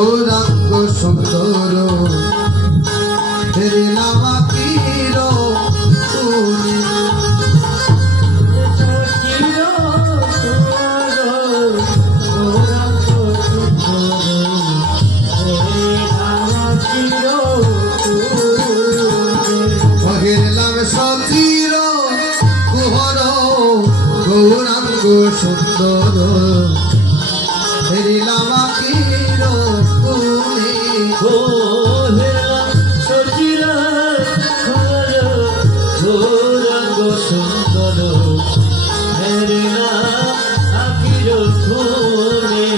গৌরাঙ্গ সুন্দর ফেরিলাম আখির কুনে। সচির কুহর গৌরাঙ্গ সুন্দর ফেরিলাম আখির কুনে। সচির কুহর গৌরাঙ্গ সুন্দর ফেরিলাম আখির কুনে।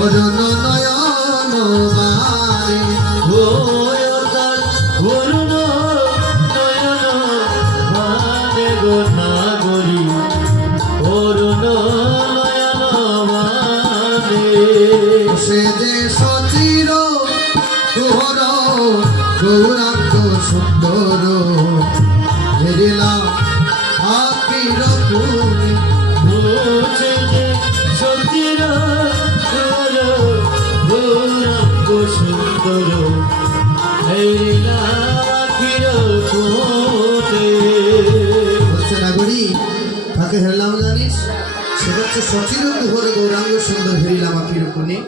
অরুণ নয়ন মানে অরুণ নয়ন মানে গো নাগরী অরুণ নয়ন মানে। সে যে সচির কুহর গৌরাঙ্গ সুন্দর ফেরিলাম আখির কুনে। সে যে সচির গৌরাঙ্গ সুন্দর আখির কুনে। বলছে নাগরী তাকে হেরলাম জানিস, সে হচ্ছে সচির কুহর গৌরাঙ্গ সুন্দর হেরিলাম আখির কুনে।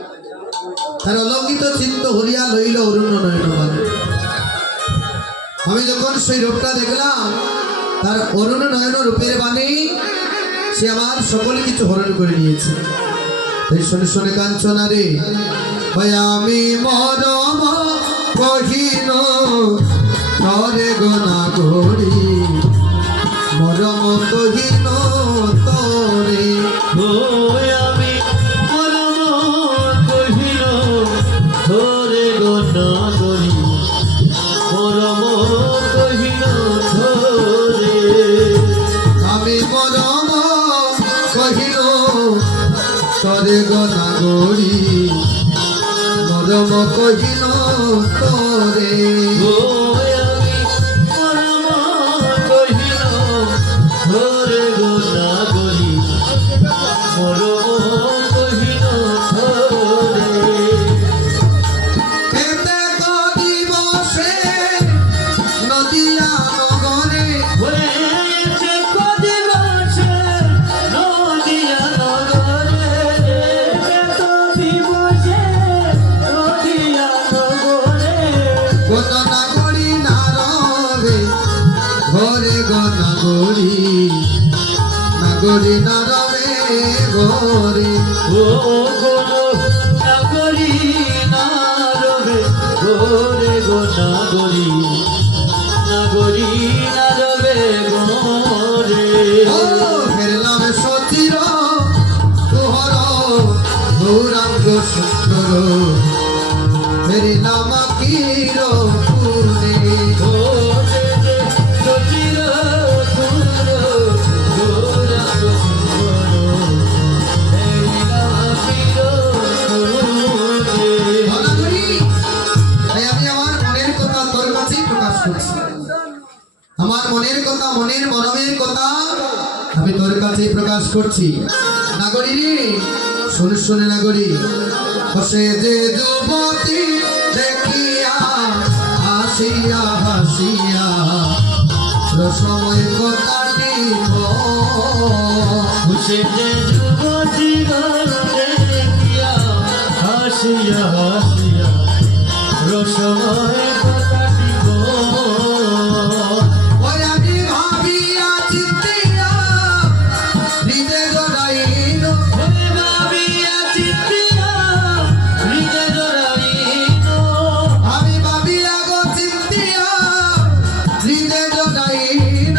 তার অলঙ্কিত চিত্ত হরিয়া লইল অরুণ নয়ন মানে। আমি যখন সেই রূপটা দেখলাম, তার অরুণ নয়ন রূপের বাণী সে আমার সকল কিছু হরণ করে নিয়েছে। এই শোনে শোনে কাঞ্চনা রে ভাই আমি মরম কহিন তরে গনা করি মরম কহিন তরে। আমি মরম কহিল ধরে গনা করি মরম কহিল ধরে। আমি মরম কহিল তরে গনা করি মরম কহিল তরে। আমি মরম কহিল ধরে গনা করি মরম কহিল ধরে। এতে দিবসে নদিয়া নগরে হয়েছে কদিবসে নদিয়া নগরে। দিবসে নদিয়া নগরে কোন নাগরী নারবে ঘরে গো নাগরী নাগরী নারবে ঘরে। ও কোন নাগরী নারবে ঘরে গো নাগরী নাগরী নারবে ঘরে। ও ফেরলাম সচির কুহর গৌরাঙ্গ সুন্দর ফেরিলাম আখির কুনে। ও যে যে সচির কুহর গৌরাঙ্গ সুন্দর ফেরিলাম আখির কুনে। নাগরী, তাই আমি আমার মনের কথা তোর কাছেই প্রকাশ করছি। আমার মনের কথা, মনের মরমের কথা আমি তোর কাছেই প্রকাশ করছি। নাগরী রে শুনে শুনে নাগরী, সে যে যুবতী দেখিয়া হাসিয়া হাসিয়া রসময় কথাটি সে যে যুবতী দেখিয়া হাসিয়া হাসিয়া রসময় কথাটি ওই আমি ভাবিয়া চিন্তিয়া হৃদয় জড়াইল। ভাবিয়া চিন্তিয়া হৃদয় জড়াইল। আমি ভাবিয়া গো চিন্তিয়া হৃদয় জড়াইল।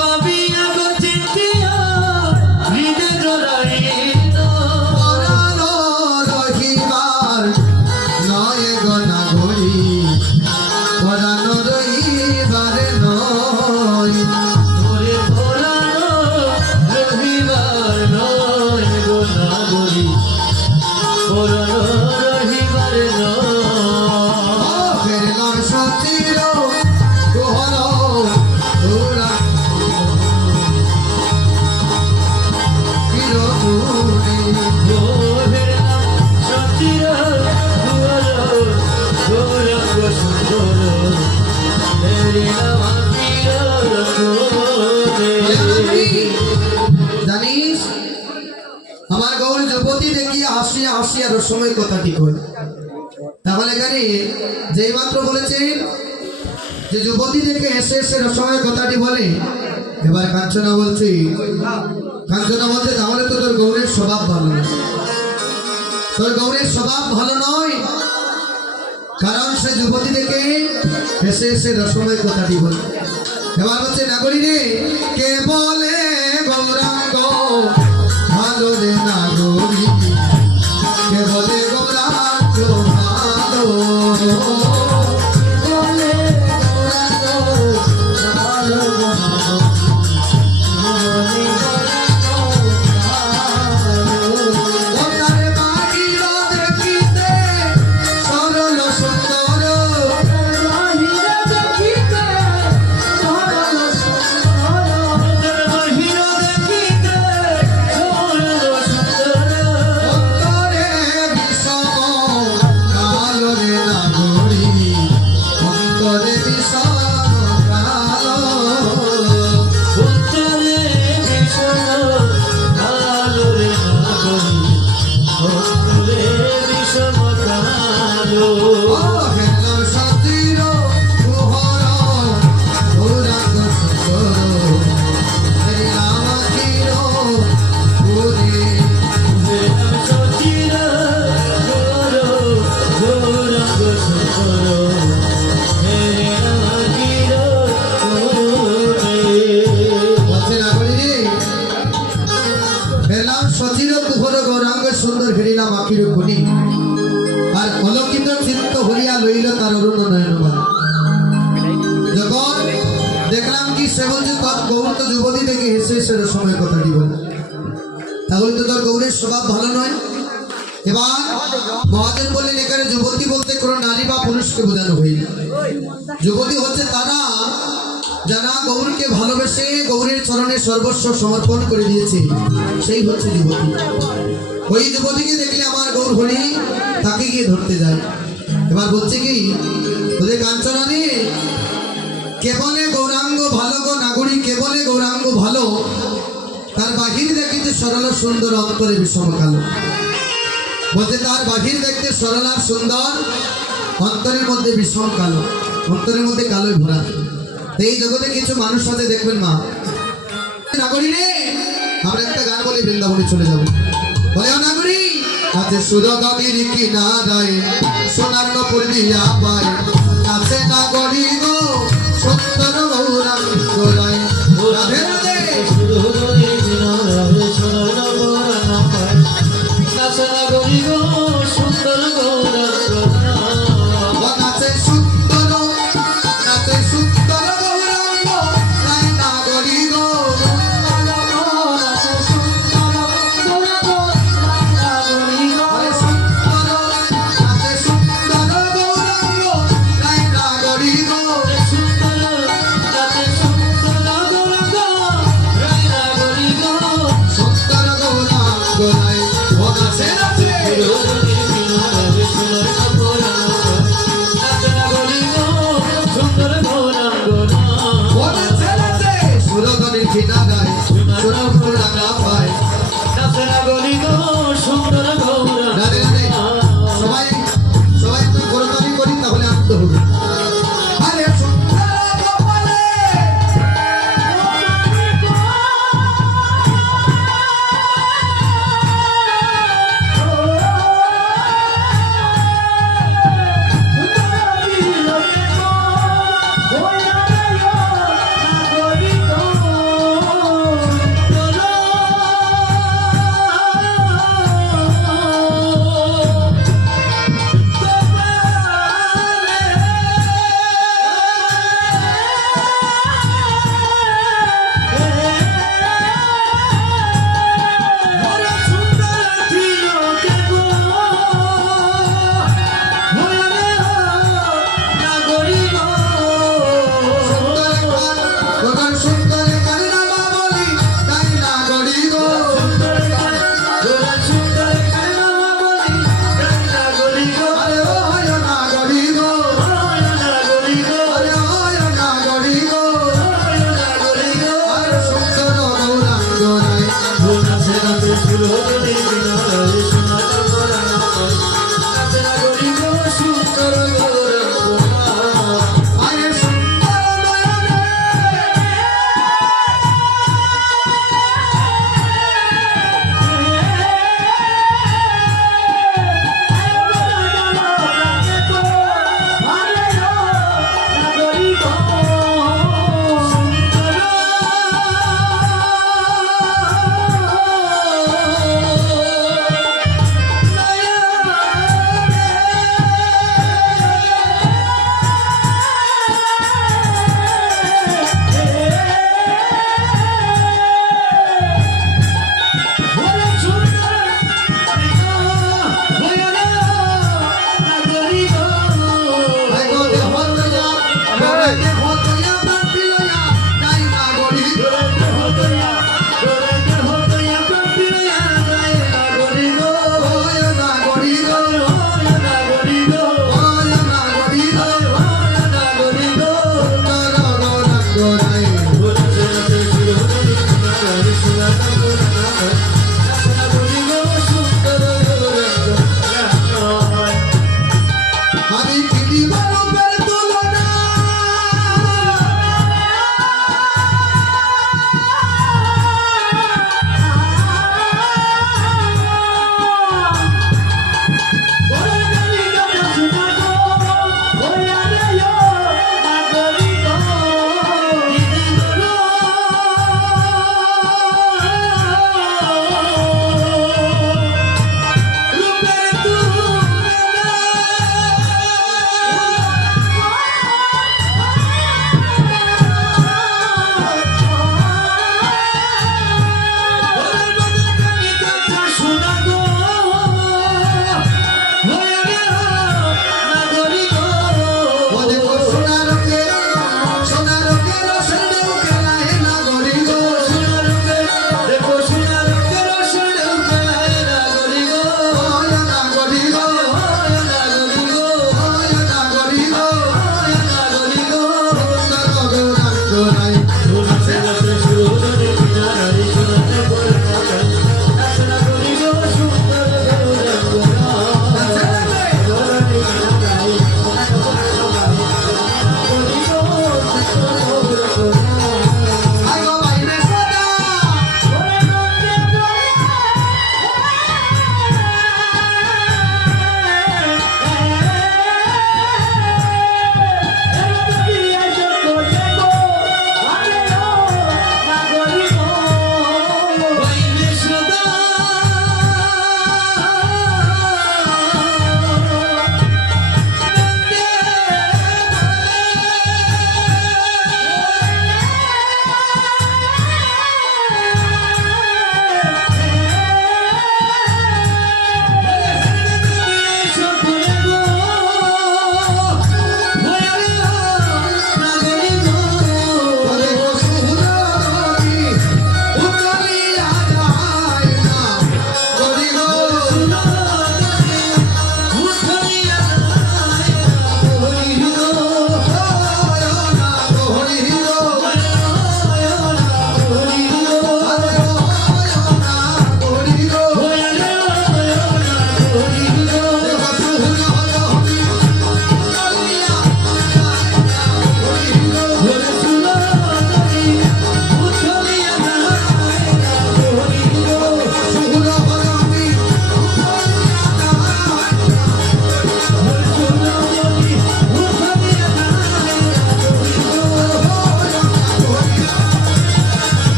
ভাবিয়া গো চিন্তিয়া হৃদয় জড়াইল। পরানো রহিবার নয় গো নাগরী আমার গৌর যুবতী দেখিয়া হাসিয়া হাসিয়া রসময় কথাটি কই। তাহলে এখানে যেই মাত্র বলেছেন যে যুবতী দেখে হেসে হেসে রসময় কথাটি বলে, এবার কাঞ্চনা বলছে, কাঞ্চনা বলছে তাহলে তো তোর গৌরের স্বভাব ভালো না, তোর গৌরের স্বভাব ভালো নয়, কারণ সে যুবতী দেখে হেসে হেসে রসময় কথাটি বলে। এবার হচ্ছে নাগরী রে, কে বলে গৌরাঙ্গ ভালো রে নাগরী, কে বলে গৌরাঙ্গ ভালো, বলে গৌরাঙ্গ ভালো, ওতারে বাহির দেখিতে সরল সুন্দর, অন্তরে বিষম কালো রে নাগরী, অন্তরে বিষম কালো, ও হেল সাতির কুহর গৌরাঙ্গ সুন্দর, হরি রাম ক্ষীর পুরী, বলছে নাগরী রে, হেলাম সচির কুহর গৌরাঙ্গ সুন্দর, হেরিলাম আখির গুণী, আর অলকিত চিত্ত হরিয়া লইল তার অরুণ নয়নবান। যখন দেখলাম কি সে বলছে তোর গৌর তো যুবতী থেকে হেসে হেসে সময় কথাটি বলে, তাহলে তো তোর গৌরের স্বভাব ভালো নয়। এবার মহাজন বললেন এখানে যুবতী বলতে কোনো নারী বা পুরুষকে বোঝানো হয়নি, যুবতী হচ্ছে তারা যারা গৌরকে ভালোবেসে গৌরের চরণে সর্বস্ব সমর্পণ করে দিয়েছে, সেই হচ্ছে যুবতী। ওই যুবতীকে দেখলে আমার গৌর হরি তাকে গিয়ে ধরতে যায়। এবার বলছে কি, ওদের কাঞ্চনা রে, কে বলে গৌরাঙ্গ ভালো গো নাগরী, কে বলে গৌরাঙ্গ ভালো, তার বাহির দেখিতে সরল সুন্দর, অন্তরে বিষম কালো। বলতে তার বাহির দেখতে সরল আর সুন্দর, অন্তরের মধ্যে বিষম কালো, অন্তরের মধ্যে কালোই ভরা। এই জগতে কিছু মানুষ আছে দেখবেন মা, নাগরী রে, আমরা একটা গান বলি বৃন্দাবনে চলে যাবো, বলে ও নাগরী, আছে সুরগির কিনারায় সোনার পূর্ণিয়া পায়, আছে নাগরী গো সুন্দর গৌরাঙ্গ রায়, রাধে রাধে, নাচে সুন্দর, নাচে সুন্দর গৌরাঙ্গ রায় নাগরী গো, আরে সুন্দর, নাচে সুন্দর গৌরাঙ্গ রায় নাগরী গো, সুন্দর গৌরাঙ্গ রায়, ও নাচে নাচে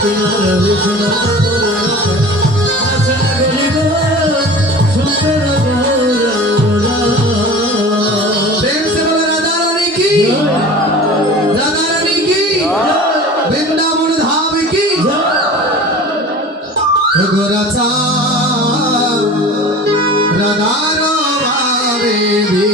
प्रेम से बोलो राधा रानी की, राधा रानी की, वृंदावन धाम की। गोराचा राधा रावे भी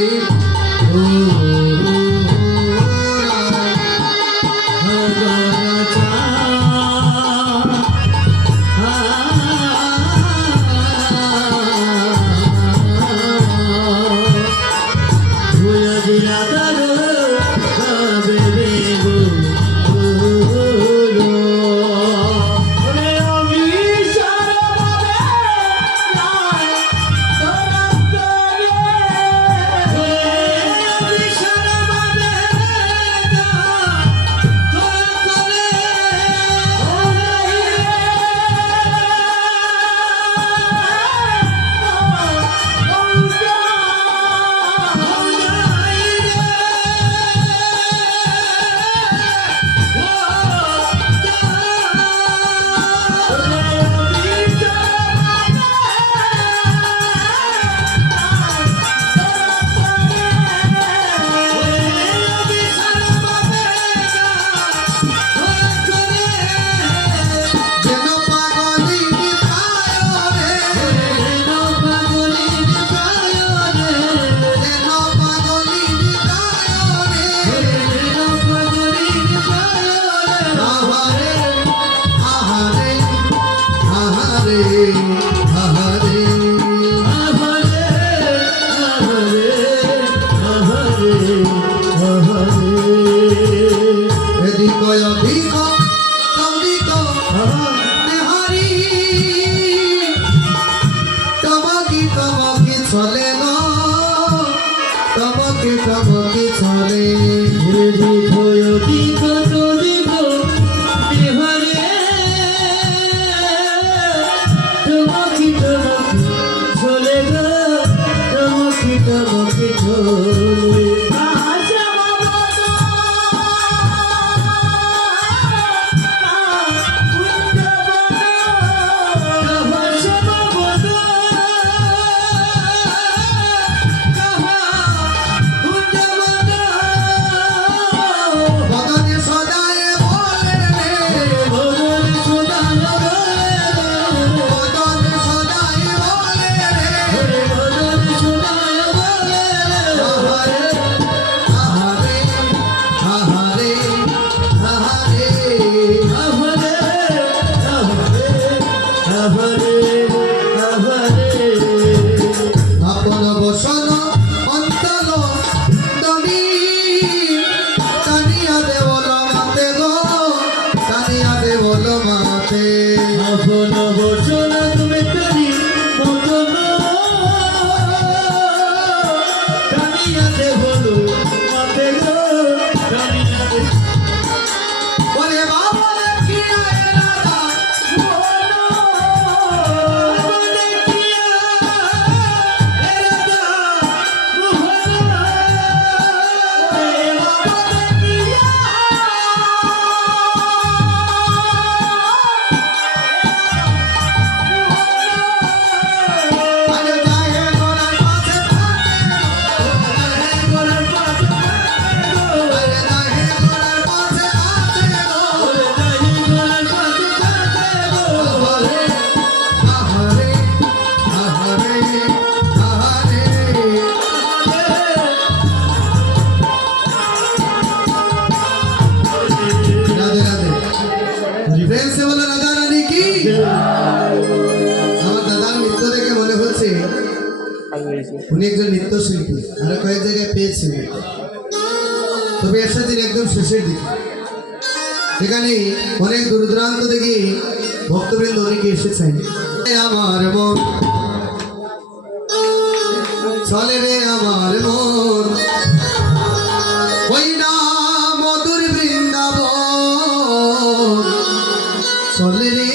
চলে গো তমকে তমকে চলে বদনে সদায় বলে রে বদনে সদায় বলে রে আহারে আহারে আপন বসন অন্তল দনি টানিয়া দেবল মাতে গো টানিয়া দেবল মাতে বলে বাবা কি আয় রাধা আরে যাহে গোলার পাশে আরে যাহে গোলার পাশে আহারে আহারে আহারে রাধে রাধে প্রেম সে বলো রাধা রানী কি। আমার দাদার নৃত্য দেখে মনে হচ্ছে উনি একজন নৃত্যশিল্পী আরো কয়েক জায়গায় পেয়েছেন, তবে এসেছেন একদম শেষের দিকে, সেখানে অনেক দূর দূরান্ত থেকে ভক্তবৃন্দ অনেকে এসেছেন। আমার মন চলে রে আমার মন ওই না মধুর বৃন্দাবন চলে রে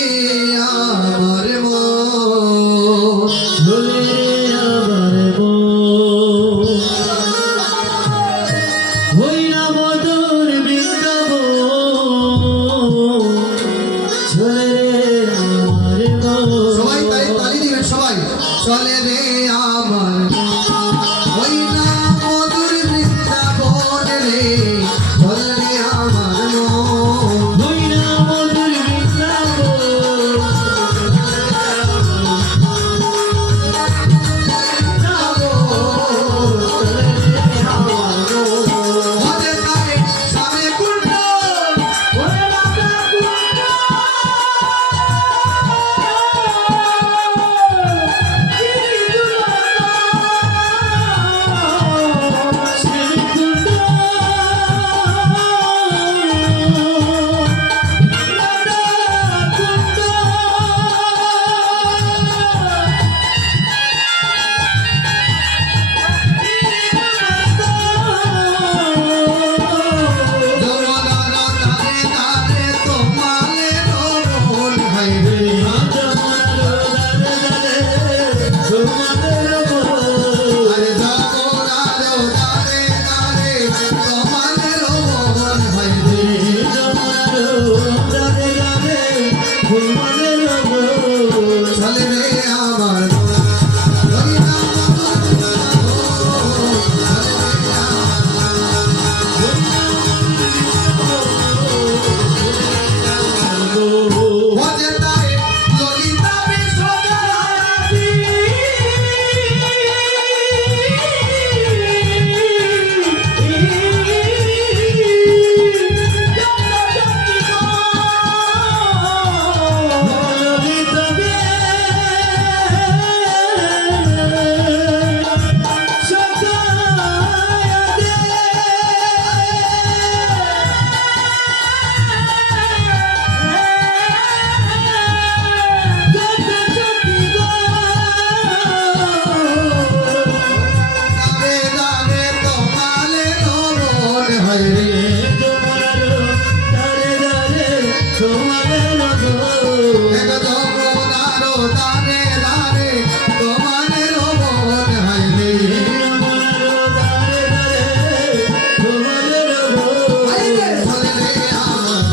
আমার মন চলে চলে রে আমার ওই না মধুর বৃন্দাবন রে চলে রে আমার মন হইনা মধুর ওদের গায়ে সামনে কুণ্ড চলে রে আমার ওই না ওদের গায়ে ললিতা বিশ্বজননী দানে দানে তোমালে রমন হয় রে এক যমুনারো দানে দানে তোমালে রমন হয় রে চলে রে আমার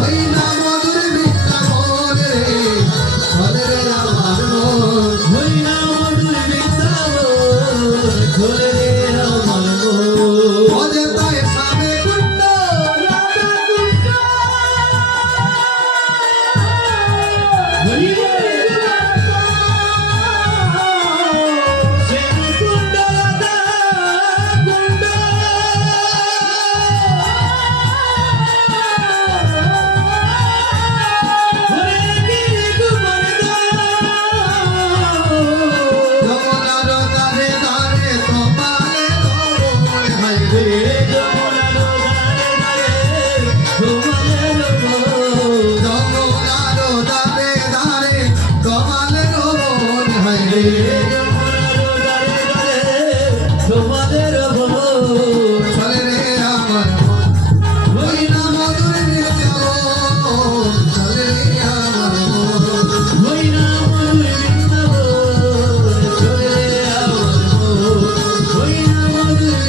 ওই না মধুর বৃন্দাবন রে চলে রে আমার মন ওদের গায়ে সামনে কুণ্ড যমুনারো দানে দানে তোমালে রমন হয় রে যমুনারো দানে দানে তোমালে রমন হয় রে চলে রে আমার ওই না মধুর বৃন্দাবন চলে রে আমার ও বৃন্দাবন রে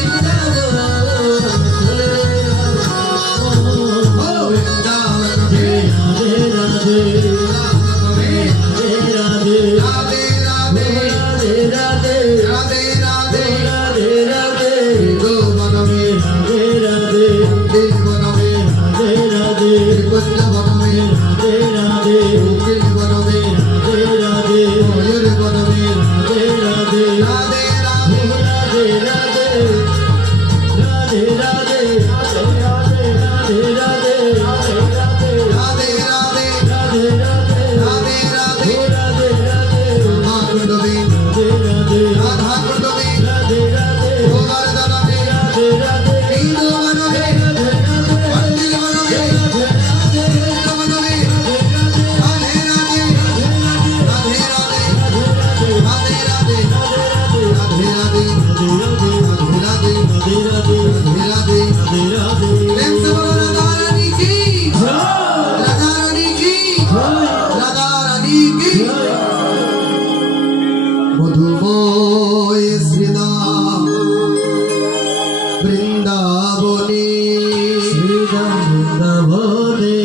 রাধে রাধে রাধে রাধে বৃন্দাবন মে বৃন্দাবন মে বৃন্দাবন মে বৃন্দাবন মে ময়ূর বন মে রাধে রাধে রাধে রাধে রাধে রাধা কুণ্ড মে রাধা কুণ্ড মে গোবর্ধন মে বৃন্দাবন মে মন্দির বন মে বৃন্দাবন মে রাধে রাধে রাধে রাধে রাধে রাধে রাধে রাধে प्रेम से बोलो राधा रानी की राधा रानी की राधा रानी की मधुमय श्रीदाम বৃন্দাবনে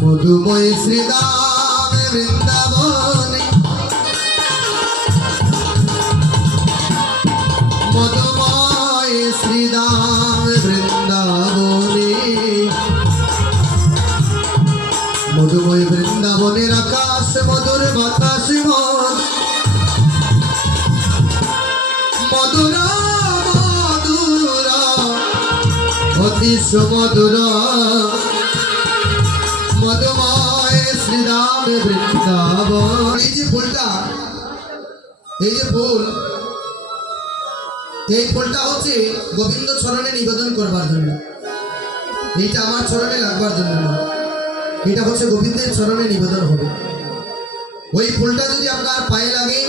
মধুময় শ্রীদাম বৃন্দাবনে শ্রীদাম বৃন্দাবনে মধুময় বৃন্দাবনের আকাশ মধুর বাতাস মধুরা মধুরা অতি সুমধুরা মধুময় শ্রীরাম বৃন্দাবন। এই যে ফুলটা, এই যে ফুল, এই ফুলটা হচ্ছে গোবিন্দ চরণে নিবেদন করবার জন্য। এইটা আমার চরণে লাগবার জন্য না, এটা হচ্ছে গোবিন্দের চরণে নিবেদন হবে। ওই ফুলটা যদি আপনার পায়ে লাগে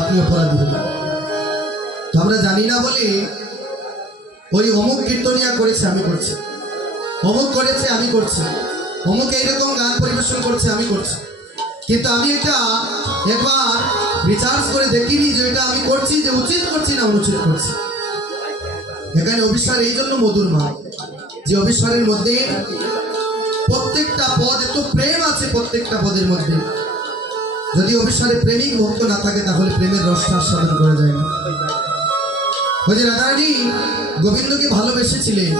আপনি অপরাধী হবেন। তো আমরা জানি না বলে ওই অমুক কীর্তনিয়া করেছে আমি করছি, অমুক করেছে আমি করছি, অমুক এইরকম গান পরিবেশন করছে আমি করছি, কিন্তু আমি এটা একবার রিসার্চ করে দেখিনি যে এটা আমি করছি যে উচিত করছি না অনুচিত করছি। এখানে অবিশ্বাস এই জন্য মধুর মা, যে অবিশ্বাসের মধ্যে প্রত্যেকটা পদ এত প্রেম আছে, প্রত্যেকটা পদের মধ্যে যদি অবিশ্বাসে প্রেমিক ভক্ত না থাকে তাহলে প্রেমের রসটা আস্বাদন করা যায় না। ওই যে রাধারানী গোবিন্দকে ভালোবেসেছিলেন,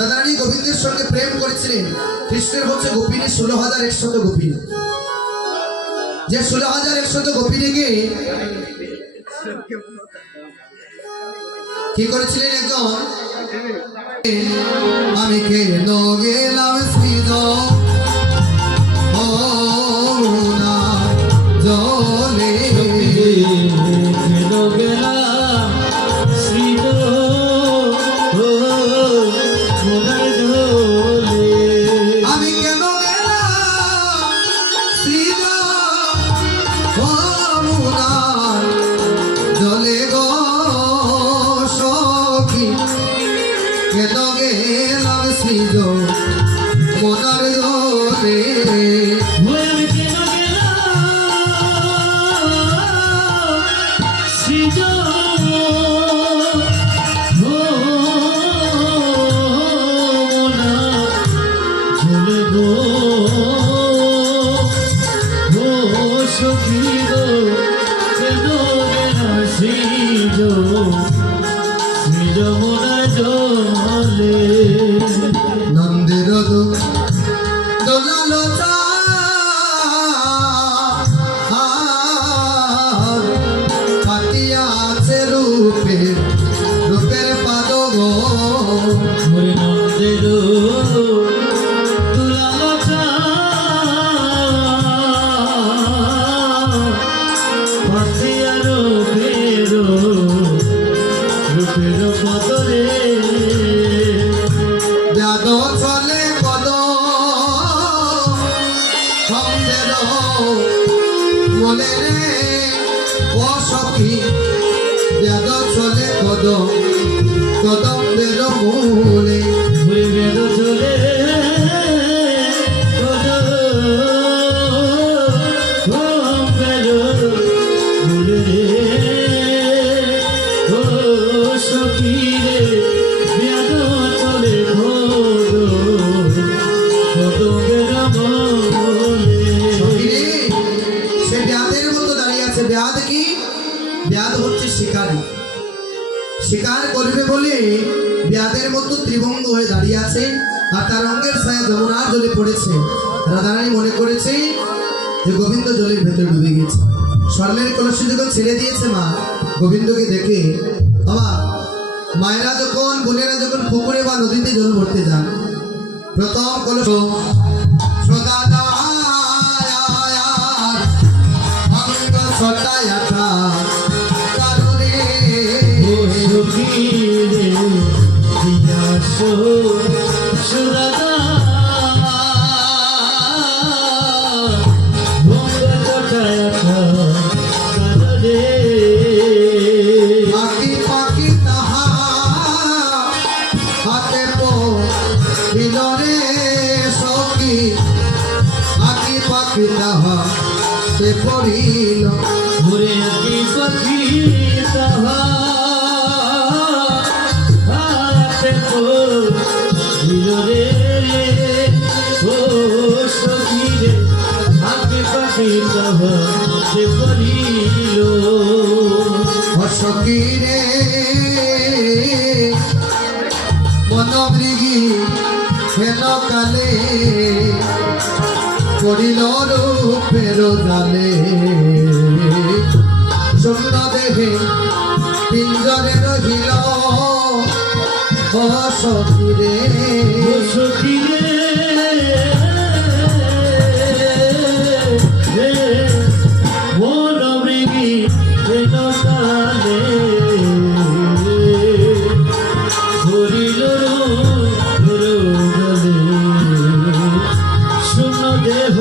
রাধারানী গোবিন্দের সঙ্গে প্রেম করেছিলেন। কৃষ্ণের হচ্ছে গোপিনী 16,100 গোপিনী, যে 16,100 গোপিনীকে কি করেছিলেন একজন, আমি কেন গেলাম শ্রীজ জলে আমি কেন গেলাম শ্রীজ জলে গো সখী, কেন গেলাম শ্রীজ মনার জলে। নন্দের দোলালো পাতিয়াছে রূপের রূপের পাদ গো, নন্দের ব্যাদ চলে কদ সন্দের বলে রে ও সখী, ব্যাদ চলে কদ কদম্বের মূলে। বেদ চলে সে ব্যাধের মতো দাঁড়িয়ে আছে। ব্যাধ কি? ব্যাধ হচ্ছে শিকারী, শিকার করবে বলে ব্যাধের মতো ত্রিভঙ্গ হয়ে দাঁড়িয়ে আছে, আর তার অঙ্গের ছায়া যমুনার জলে পড়েছে। রাধারানী মনে করেছে যে গোবিন্দ জলের ভেতরে ডুবে গেছে। স্বর্ণের কলসি যখন ছেড়ে দিয়েছে মা গোবিন্দকে দেখে, বাবা মায়েরা যখন বোনেরা যখন পুকুরে বা নদীতে জল ভরতে যান, প্রথম কলস সদা পাখি পাখি তাহা হাতে পড়িল রে সখী, পাখি পাখি তাহা হাতে পড়িল। ঘুরে আকি পাখি তাহা হাতে পড়িল রে ও সখী রে, আকি পাখি তাহা হাতে পড়িল। সখী রে হেন কালে করিল রূপের জালে শূন্য দেহে পিঞ্জরে রহিল সখিরে সখিরে মন মৃগী হেন কালে করিল রূপের জালে শূন্য দেহ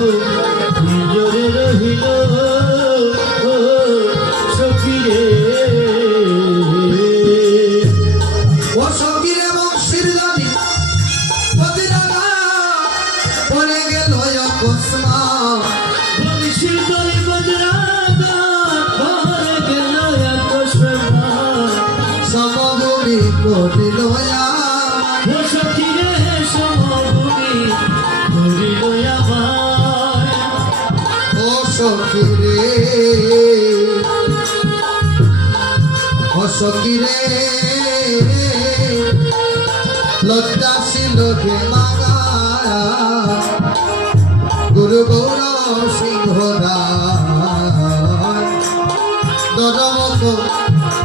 নিজরে রহিল সখিরে ও সখিরে বংশীর জানি পতিরানা পড়ে গেল অকস্মা বংশীর দলে বদরাগা পড়ে গেল অকস্মা সমভূমি করিল ও সখিরে সমভূমি করিল আমায় ও সখিরে ও সখিরে লজ্জাশীল হে মাগা গুরু গৌরব সিংহ রায় দরমক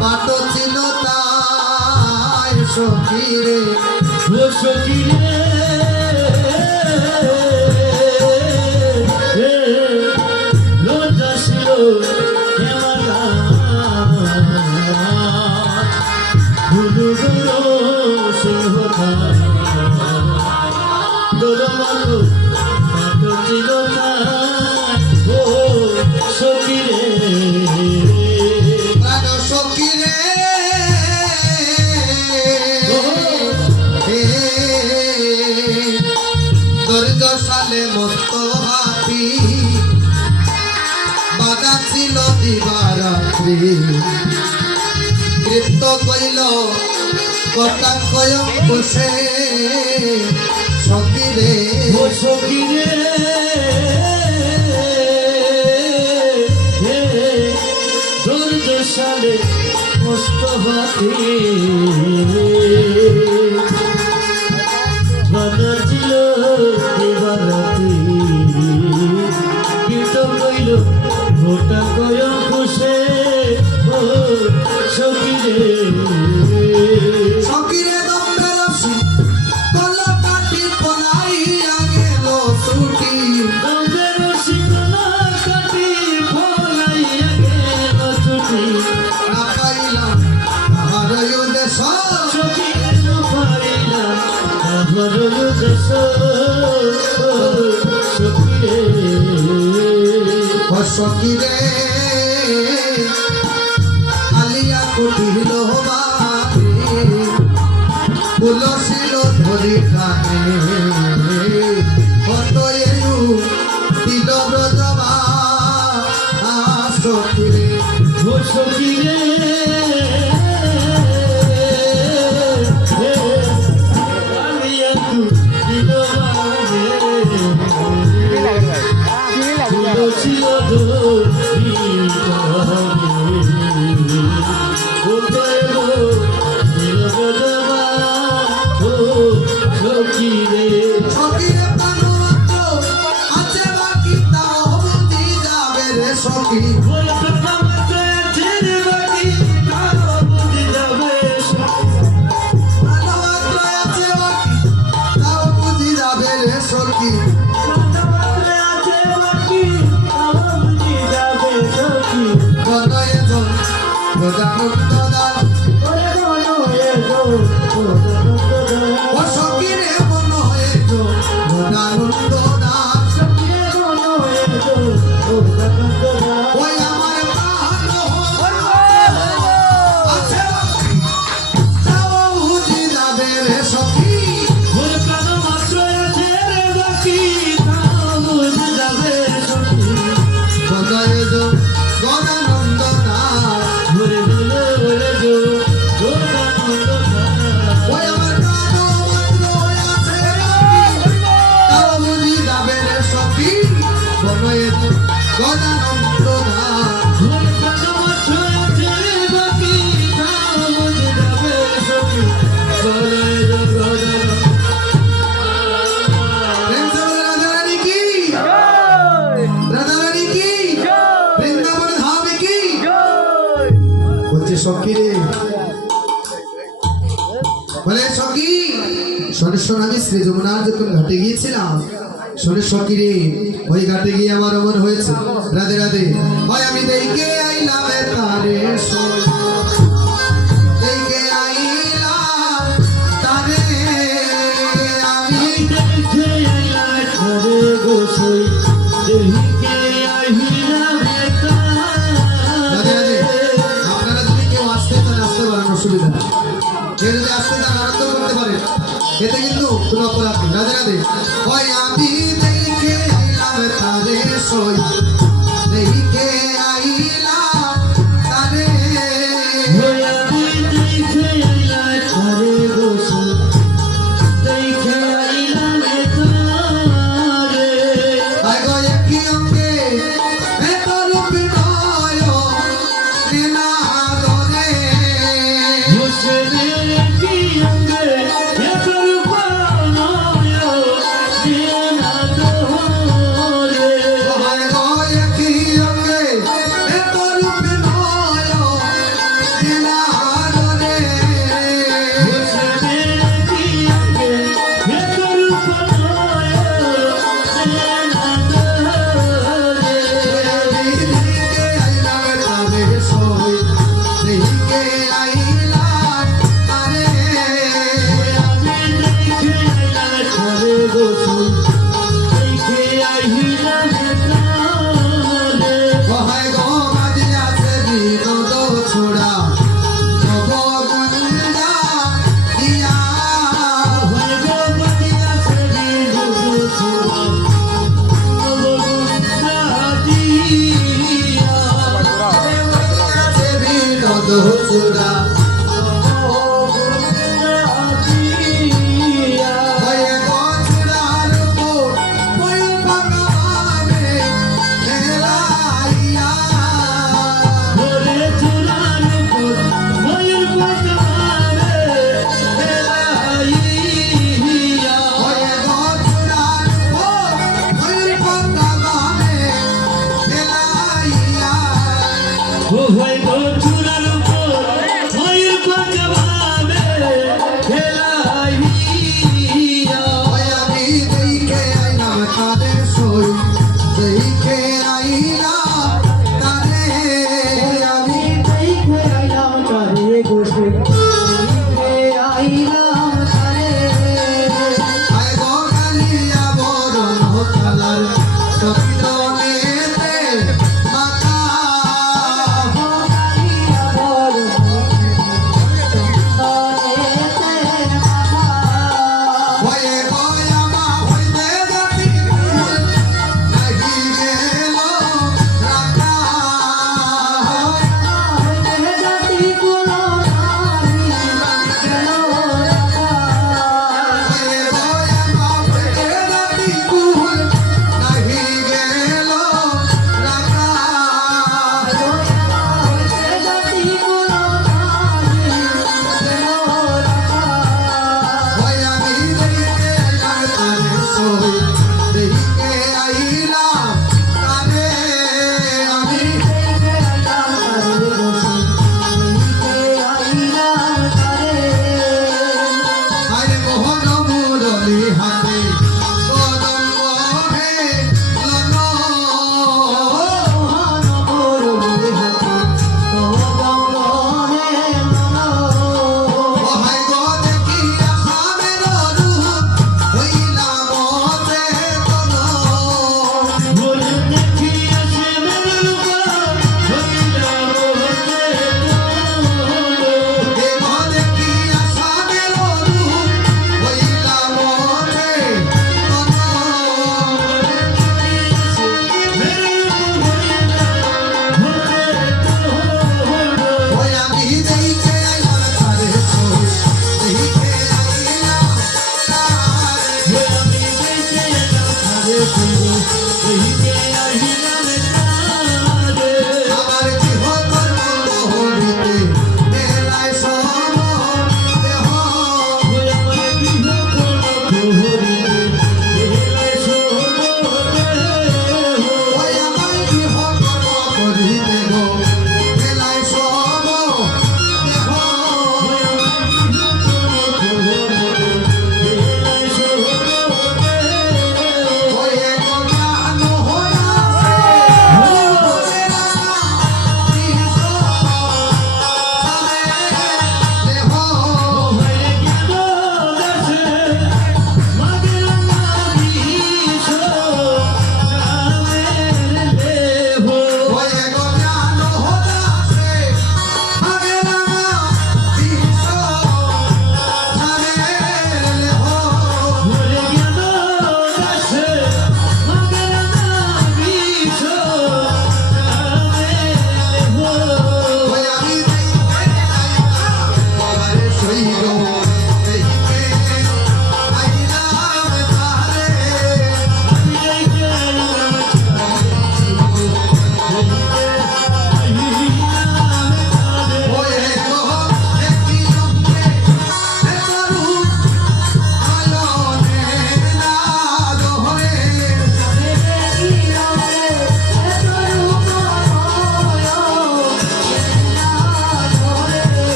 পাট ছিল তাই সখিরে ও সখিরে লজ্জাশীল হেমালা গুরু গুরু সিংহতা দরমাল পাঠ ছিল না ও সখিরে প্রাণ সখিরে দুর্গশালে মস্ত হাতি বাধা ছিল দিবারাত্রি কৃত্য কইল কটাক্ষয় বসে সখিরে ও সখিরে দুর্দশালে মস্ত হাতি বাধা ছিল দিবারাত্রি কীর্তন কইল ভোটা কয় খুশে ও সখিরে সখিরে দম্বে রসি কল কাটি পলাইয়া গেল ছুটি দম্বের শিকলা কাটি ফলাইয়া গেল ছুটি না পাইলাম তাহার দেশ সখিরে পাইলা আমার দেশ সখিরে ও সখিরে আলিয়া কুটিল বারে তুলসীল ধরি কানে কত এলু দিল ব্রজবা সখিরে ও সখিরে আলিয়া দিল তুলসী ধরি সখিরে সখিরে প্রাণ মাত্র আছে বাকি তাও বুঝি যাবে রে সখী প্রাণমাত্র আছে বাকি তাও বুঝি যাবে রে সখী গণয়ে জন প্রজানন্দ দান ও সখিরে মন হয়ে জন প্রজানন্দ দান ওই আমার প্রাণ আছে বাকি তাও বুঝি যাবে রে সখী গণয়ে জন গণানন্দ দান ওই আমার প্রাণ মাত্র হয়ে আছে বাকি তাও বুঝি যাবে রে সখী গণয়ে জন গণানন্দ দান সখী রে, বলে সখী শোনে শোন, আমি শ্রী যমুনার যখন ঘাটে গিয়েছিলাম, শোনে সখী রে, ওই ঘাটে গিয়ে আমার অমন হয়েছে। রাধে রাধে, হয় আমি দেখে আইলাম তারে সই, দেখে আইলাম তারে আমি। দেখে আইলা ঘরে গোসই দেহিকে আহিলাম রাধে রাধে, আপনারা যদি কেউ আসতে তাহলে আসতে পারেন, অসুবিধা নেই। কেউ যদি আসতে তার আনন্দ করতে পারেন, এতে কিন্তু কোনো অপরাধ নেই। রাধে রাধে, ওই আমি দেখে আইলাম তারে সই, দেখে আইলাম তারে আমি দেখে আইলা ঘরে গোসই দেখে আইলাম তারে। আগো একই অঙ্গে এতর বিনয় নিনা ধরে হোসেনের কি অঙ্গে এত রূপানয় দেনা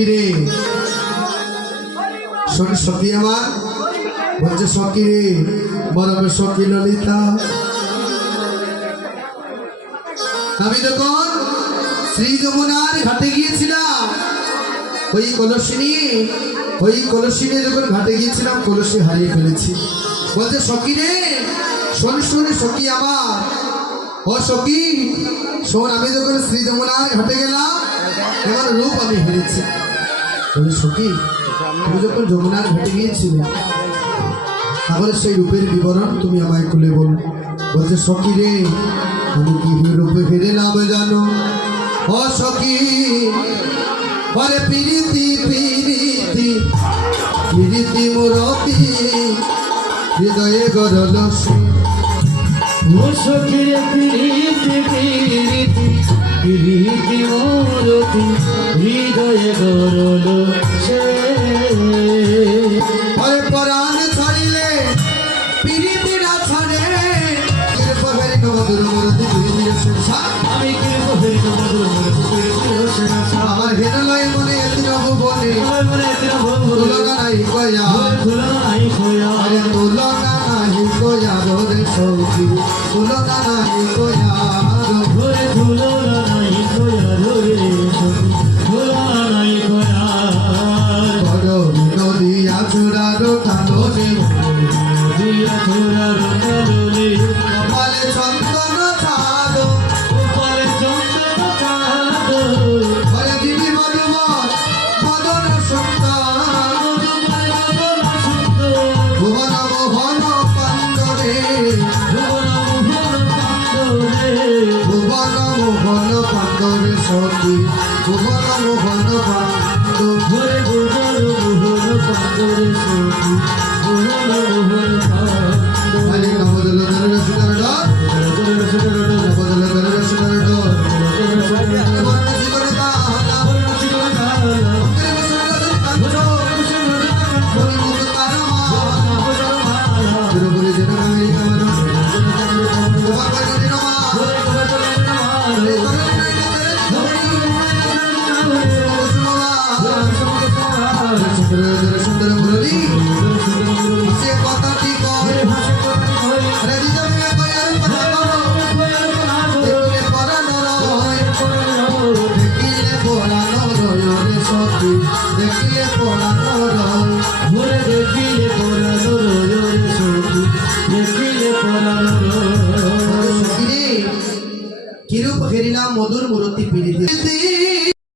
সখী রে শোন সখী আমার বলছে সখী রে বরবে সখী ললিতা আমি যখন শ্রী যমুনার ঘাটে গিয়েছিলাম ওই কলসি নিয়ে যখন ঘাটে গিয়েছিলাম কলসি হারিয়ে ফেলেছি বলছে সখী রে শোন শোন সখী আমার ও সখী শোন আমি যখন শ্রী যমুনার ঘাটে গেলাম এবার রূপ আমি হেরেছি বলে সখী তুমি যখন যমুনার ঘাটে গিয়েছিলে তাহলে সেই রূপের বিবরণ তুমি আমায় খুলে বল বলছে সখী রে আমি কি রূপে হেরেলাম জানো ও সখী বলে পিরিতি পিরিতি পিরিতি মুরতি হৃদয়ে গরল ও সখীরে প্রীতি প্রীতি প্রীতি মোরতি হৃদয়ে গরল সে ওরে পরাণ ছাড়িলে পিরিতি না ছাড়ে কৃপভেরি মধুর মূর্তি ধীরে সংসার আমি কিরকম হইত মধুর মূর্তি প্রীতি রসনা আমার হেরলয় মনে এদিন ভুবনে আমার মনে এত ভোর তুলনা নাই কয়া তুলনাই খোয়া আরে তুলনা নাই কয়া রে সখী তুলনা নাই কয়া ঘরে তুলনাই খোয়া রে সখী তুলনাই খোয়া বড় নদিয়া চূড়ার কাননে দিয়া তোরার কাননে কপালে চন্দন ছাদ উপরে চন্দন চাঁদ ঘরে দিবি মধুমত মদন সুন্দর ভুবন মোহন পান্দরে ভুবন মোহন পান্দরে সখী ভুবন মোহন পান্দ আরে নবদল ধরে সুন্দর ডর নবদল ধরে সুন্দর ডর বর্ণ জীবন কাহনা অগ্রে সুন্দর কাঞ্চ বলি মুখ তারমা পুরোপুরি যেন আমি কামনা তোমার বাড়ি নমা রে সুন্দর সুন্দর মুরলী সে কথাটি কয় রে দিদমে কয়ার কথা দেখিলে পরানো রয় দেখিলে পরানো রয় রে সখী দেখিলে পরানো রয় সখী রে কিরূপ হেরিলাম মধুর মূরতি পিড়িতে